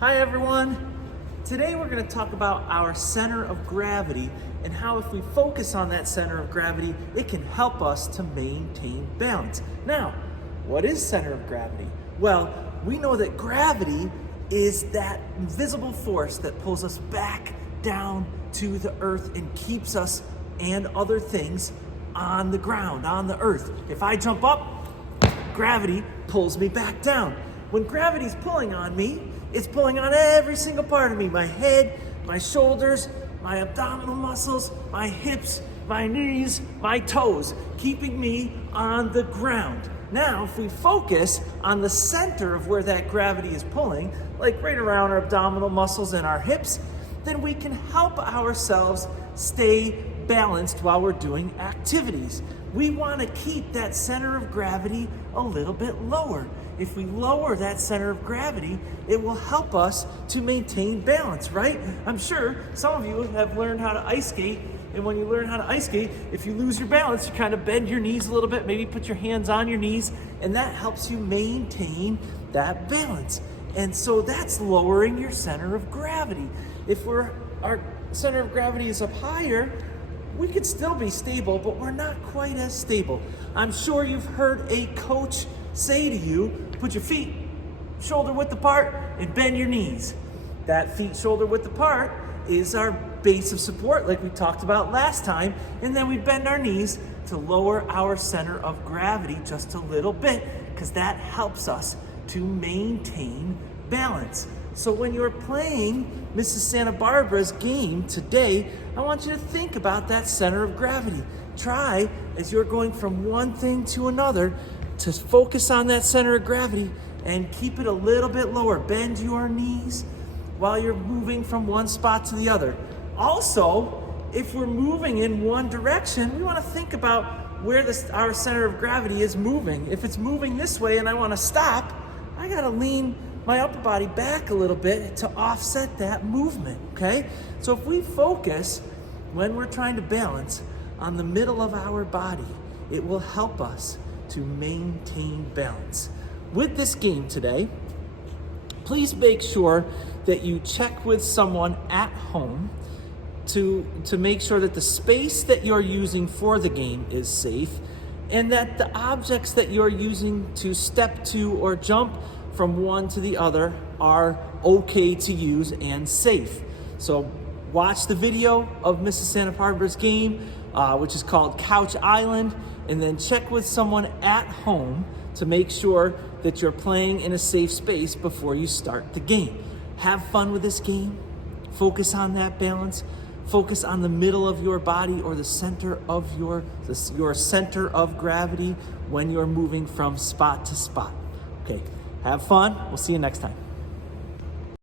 Hi everyone. Today we're going to talk about our center of gravity and how if we focus on that center of gravity, it can help us to maintain balance. Now, what is center of gravity? Well, we know that gravity is that invisible force that pulls us back down to the earth and keeps us and other things on the ground, on the earth. If I jump up, gravity pulls me back down. When gravity's pulling on me, it's pulling on every single part of me, my head, my shoulders, my abdominal muscles, my hips, my knees, my toes, keeping me on the ground. Now, if we focus on the center of where that gravity is pulling, like right around our abdominal muscles and our hips, then we can help ourselves stay balanced while we're doing activities. We want to keep that center of gravity a little bit lower. If we lower that center of gravity, it will help us to maintain balance, right? I'm sure some of you have learned how to ice skate, and when you learn how to ice skate, if you lose your balance, you kind of bend your knees a little bit, maybe put your hands on your knees, and that helps you maintain that balance. And so that's lowering your center of gravity. If our center of gravity is up higher, we could still be stable, but we're not quite as stable. I'm sure you've heard a coach say to you, put your feet shoulder width apart and bend your knees. That feet shoulder width apart is our base of support, like we talked about last time, and then we bend our knees to lower our center of gravity just a little bit, because that helps us to maintain balance. So when you're playing Mrs. Santa Barbara's game today, I want you to think about that center of gravity. Try, as you're going from one thing to another, to focus on that center of gravity and keep it a little bit lower. Bend your knees while you're moving from one spot to the other. Also, if we're moving in one direction, we want to think about where our center of gravity is moving. If it's moving this way and I want to stop, I got to lean my upper body back a little bit to offset that movement, okay? So if we focus when we're trying to balance on the middle of our body, it will help us to maintain balance. With this game today, please make sure that you check with someone at home to make sure that the space that you're using for the game is safe and that the objects that you're using to step to or jump from one to the other are okay to use and safe. So watch the video of Mrs. Santa Barbara's game, which is called Couch Island, and then check with someone at home to make sure that you're playing in a safe space before you start the game. Have fun with this game. Focus on that balance. Focus on the middle of your body or the center of your center of gravity when you're moving from spot to spot. Okay, have fun. We'll see you next time.